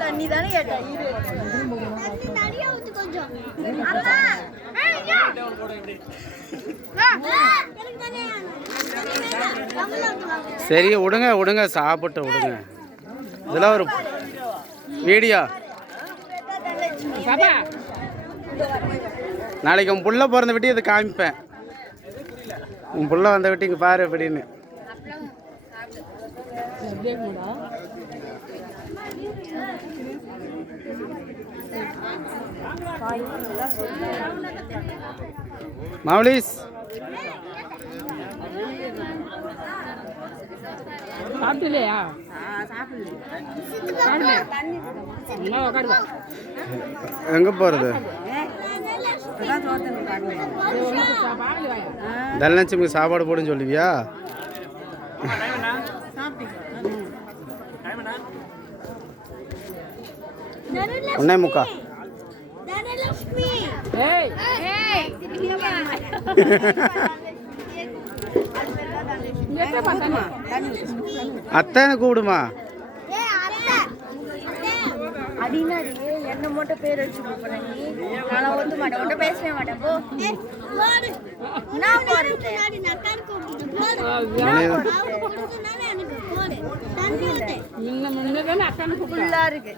தண்ணி தானே கேட்டா சரி விடுங்க விடுங்க, சாப்பிட்டு விடுங்க. இதெல்லாம் ஒரு வீடியோ. நாளைக்கு உன் புள்ள பிறந்த விட்டு இதை காமிப்பேன். உன் புள்ள வந்த விட்டு இங்கே பாரு அப்படின்னு. மாவலிஸ் சாப்பிடலையா? எங்கே போகிறது? தனலட்சுமிக்கு சாப்பாடு போடுன்னு சொல்லுவியா? ஒன்னே முக்கா. அத்தனை கூப்பிடுமா? அடினாடி என்ன மட்டும் பேர் வச்சு கூப்பிடுறேன். நான் ஒத்து மாட்டேன், உன்கிட்ட பேசவே மாட்டேன். போ நான் போறேன். ஃபுல்லா இருக்கு.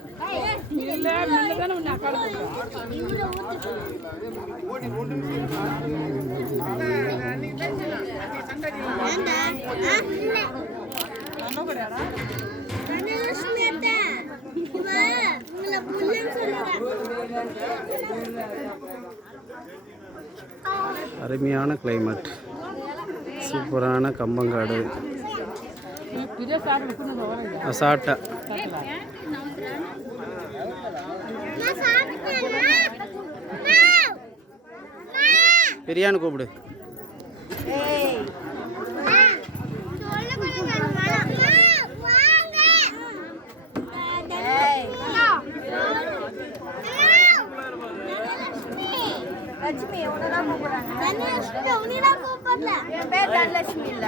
அருமையான கிளைமேட், சூப்பரான கம்பங்காடு. சாப்பிட்டா பிரியாணி கூப்பிடு. லட்சுமி உன்னதான் கூப்பிடுறாங்க. என் பேர் தனலட்சுமி இல்ல.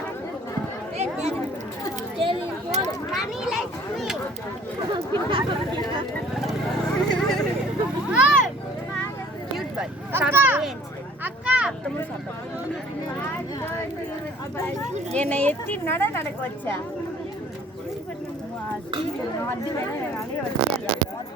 என்னை எத்தி நடக்க வச்சா